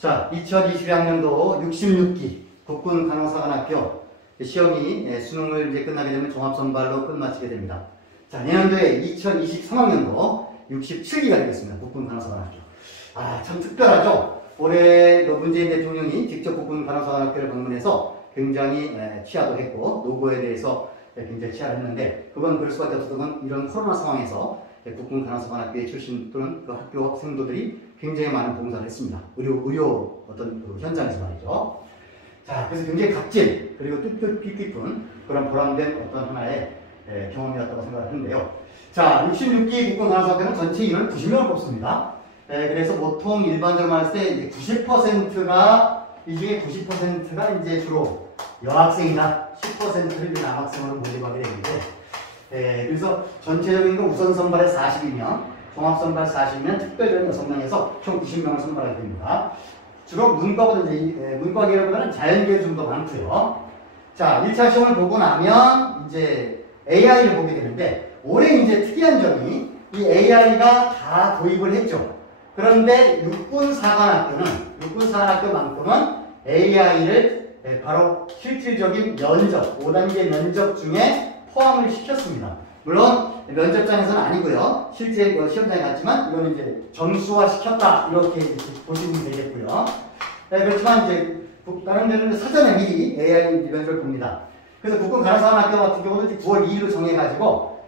자, 2022학년도 66기 국군 간호사관학교 시험이 수능을 이제 끝나게 되면 종합선발로 끝마치게 됩니다. 자, 내년도에 2023학년도 67기가 되겠습니다. 국군 간호사관학교. 아, 참 특별하죠? 올해 문재인 대통령이 직접 국군 간호사관학교를 방문해서 굉장히 취하도 했고, 노고에 대해서 굉장히 취하를 했는데, 그건 그럴 수밖에 없었던 건 이런 코로나 상황에서 국군 간호사관학교의 출신 또는 그 학교 생도들이 굉장히 많은 봉사를 했습니다. 의료 어떤 그 현장에서 말이죠. 자, 그래서 굉장히 값진 그리고 뜻깊은 그런 보람된 어떤 하나의 경험이었다고 생각을 하는데요. 자, 66기 국군 간호사학교는 전체 인원을 90명을 뽑습니다. 그래서 보통 일반적으로 말했을 때 이제 90%가 이 중에 90%가 이제 주로 여학생이나 10%를 남학생으로 모집하게 되는데, 그래서 전체적인 거 우선 선발에 42명, 종합 선발 40명, 특별전 6명에서 총 90명을 선발하게 됩니다. 주로 문과보다 이제 문과 계열보다는 자연계열이 좀 더 많고요. 자, 1차 시험을 보고 나면 이제 AI를 보게 되는데, 올해 이제 특이한 점이 이 AI가 다 도입을 했죠. 그런데 육군사관학교만큼은 AI를 바로 실질적인 면접, 5단계 면접 중에 포함을 시켰습니다. 물론 면접장에서는 아니고요. 실제 시험장에 갔지만 이거는 이제 점수화 시켰다 이렇게 보시면 되겠고요. 그렇지만 이제 다른 데는 사전에 미리 AI 면접을 봅니다. 그래서 국군 간호사관학교 같은 경우는 9월 2일로 정해가지고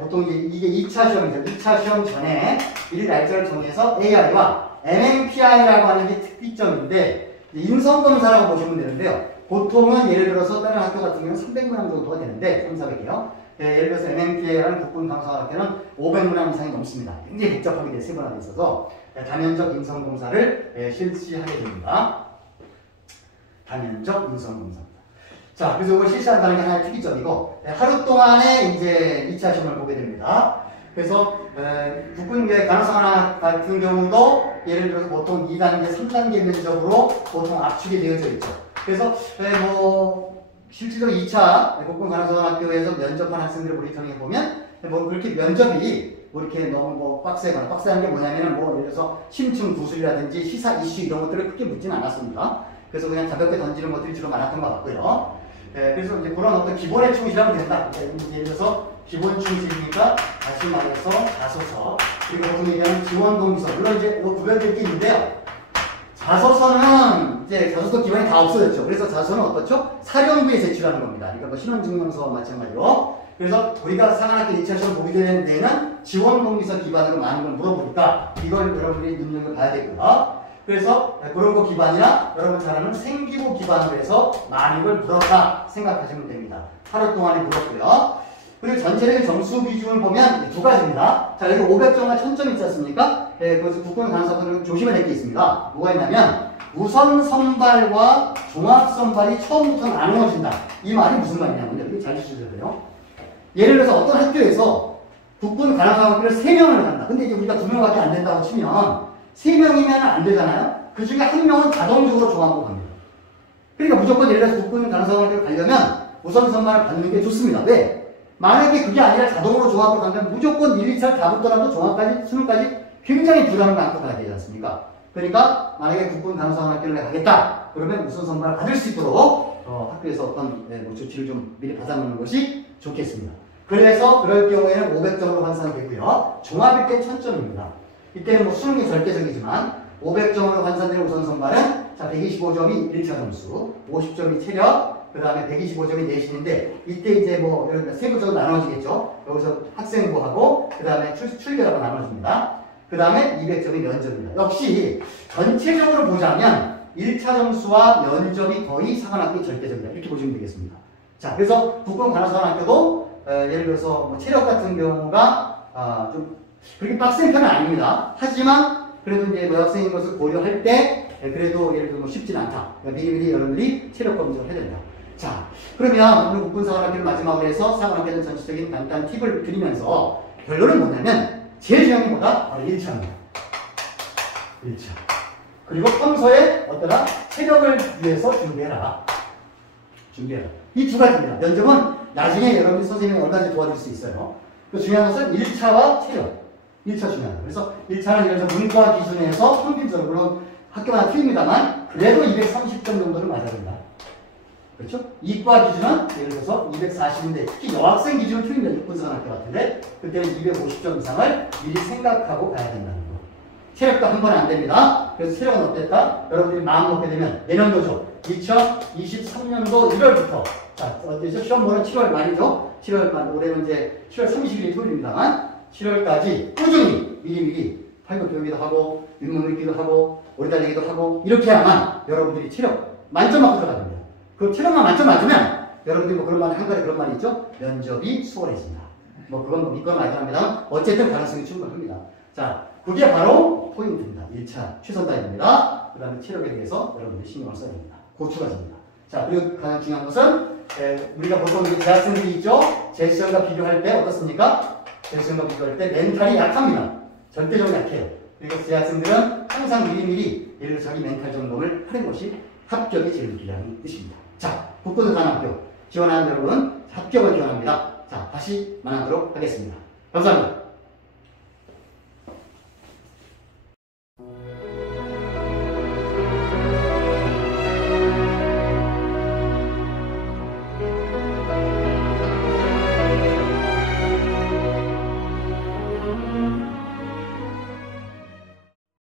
보통 이게 2차 시험이죠. 2차 시험 전에 미리 날짜를 정해서 AI와 MMPI라고 하는 게 특비점인데 인성검사라고 보시면 되는데요. 보통은 예를 들어서 다른 학교 같은 경우는 300명 정도가 되는데 3,400개요. 예를 들어서 MMPA라는 국군 간호사학교는 500명 이상이 넘습니다. 굉장히 복잡하게 세분화되어 있어서 다면적 인성검사를 실시하게 됩니다. 다면적 인성검사입니다. 자, 그래서 이걸 실시한다는 게 하나의 특이점이고, 하루 동안에 이제 2차 시험을 보게 됩니다. 그래서 국군 간호사 같은 경우도 예를 들어서 보통 2단계, 3단계 면접으로 보통 압축이 되어져 있죠. 그래서 실질적으로 2차 국군 간호사관학교에서 면접한 학생들을 모니터링해 보면 그렇게 면접이 이렇게 너무 빡세거나 빡세한 게 뭐냐면은 예를 들어서 심층 구술이라든지 시사 이슈 이런 것들을 크게 묻지는 않았습니다. 그래서 그냥 가볍게 던지는 것들이 주로 많았던 것 같고요. 그래서 이제 그런 어떤 기본에 충실하면 된다. 예를 들어서 기본 충실이니까 다시 말해서 자소서, 그리고 보통 얘기하는 지원 동의서, 물론 이제 구별될 게 있는데요. 자소서는 이제 자소서 기반이 다 없어졌죠. 그래서 자소서는 어떻죠? 사령부에 제출하는 겁니다. 그러니까 신원증명서와 마찬가지로. 그래서 우리가 사관학교 2차 시험 보게 되는 데는 지원 동의서 기반으로 많은 걸 물어보니까 이걸 여러분들이 눈여겨봐야 되고요. 그래서 그런 거 기반이나 여러분 잘 아는 생기부 기반으로 해서 많은 걸 물었다 생각하시면 됩니다. 하루 동안에 물었고요. 그리고 전체적인 점수 비중을 보면 두 가지입니다. 자, 여기 500점과 1000점 있지 않습니까? 그래서 국군 간호사들은 조심해야 될 게 있습니다. 뭐가 있냐면 우선 선발과 종합 선발이 처음부터 나누어진다. 이 말이 무슨 말이냐면요. 이거 잘 주셔야 돼요. 예를 들어서 어떤 학교에서 국군 간호사학교를 3명을 간다. 근데 이제 우리가 2명밖에 안 된다고 치면 3명이면 안 되잖아요. 그 중에 1명은 자동적으로 종합으로 갑니다. 그러니까 무조건 예를 들어서 국군 간호사학교를 가려면 우선 선발을 받는 게 좋습니다. 왜? 만약에 그게 아니라 자동으로 종합으로 간다면 무조건 1, 2차 다 붙더라도 종합까지, 수능까지 굉장히 부담을 안고 가야 되지 않습니까? 그러니까 만약에 국군 간호사학교를 가겠다. 그러면 우선 선발을 받을 수 있도록 학교에서 어떤 조치를 좀 미리 받아놓는 것이 좋겠습니다. 그래서 그럴 경우에는 500점으로 환산되고요. 종합일 때 1000점입니다. 이때는 수능이 절대적이지만 500점으로 환산되는 우선 선발은 125점이 1차 점수, 50점이 체력, 그 다음에 125점이 내신인데 이때 이제 여러분 세부적으로 나눠지겠죠. 여기서 학생부하고 그 다음에 출결하고 나눠집니다. 그 다음에 200점이 면접입니다. 역시 전체적으로 보자면 1차 점수와 면접이 거의 사관학교의 절대적이다. 이렇게 보시면 되겠습니다. 자, 그래서 국군 간호사관학교도 예를 들어서 체력 같은 경우가 좀 그렇게 빡센 편은 아닙니다. 하지만 그래도 이제 여학생인 것을 고려할 때 그래도 예를 들어 쉽진 않다. 그러니까 미리미리 여러분들이 체력 검증을 해야 된다. 자, 그러면 오늘 국군사관학교를 마지막으로 해서 사관학교는 전체적인 간단한 팁을 드리면서 결론은 뭐냐면 제일 중요한 게 뭐다? 바로 1차입니다. 1차. 그리고 평소에 어떠나 체력을 위해서 준비해라. 이 두 가지입니다. 면접은 나중에 여러분이 선생님이 얼마든지 도와줄 수 있어요. 그 중요한 것은 1차와 체력. 1차 중요합니다. 그래서 1차는 예를 들어서 문과 기준에서 평균적으로 학교마다 틀립니다만 그래도 230점 정도는 맞아야 된다. 그렇죠? 이과 기준은 예를 들어서 240인데 특히 여학생 기준은 틀립니다. 육군사관학교 같은데 그때는 250점 이상을 미리 생각하고 가야 된다는 거. 체력도 한 번에 안 됩니다. 그래서 체력은 어땠다? 여러분들이 마음 먹게 되면 내년도죠. 2023년도 1월부터 자, 어디서 시험 보는 7월 말이죠. 7월 말 올해는 이제 7월 30일이 토요일입니다만 7월까지 꾸준히 미리미리 팔굽 배우기도 하고 윗몸 읽기도 하고 오래 달리기도 하고 이렇게 해야만 여러분들이 체력 만점 맞고 들어가야 됩니다. 그 체력만 만점 맞으면 여러분들이 뭐 그런 말 한가지 그런 말이 있죠. 면접이 수월해진다. 뭐 그건 뭐 믿거나 말거나 합니다. 어쨌든 가능성이 충분합니다. 자, 그게 바로 포인트입니다. 1차 최선다입니다. 그 다음에 체력에 대해서 여러분들이 신경을 써야 됩니다. 고추가집니다. 자, 그리고 가장 중요한 것은 우리가 보통 대학생들이 있죠. 재수생과 비교할 때 어떻습니까? 재수생과 비교할 때 멘탈이 약합니다. 절대적으로 약해요. 그리고 대학생들은 항상 미리미리 예를 들어 자기 멘탈 점검을 하는 것이 합격의 제일 기량이 뜻입니다. 자, 국고등단학교 지원하는 여러분 합격을 기원합니다. 자, 다시 만나도록 하겠습니다. 감사합니다.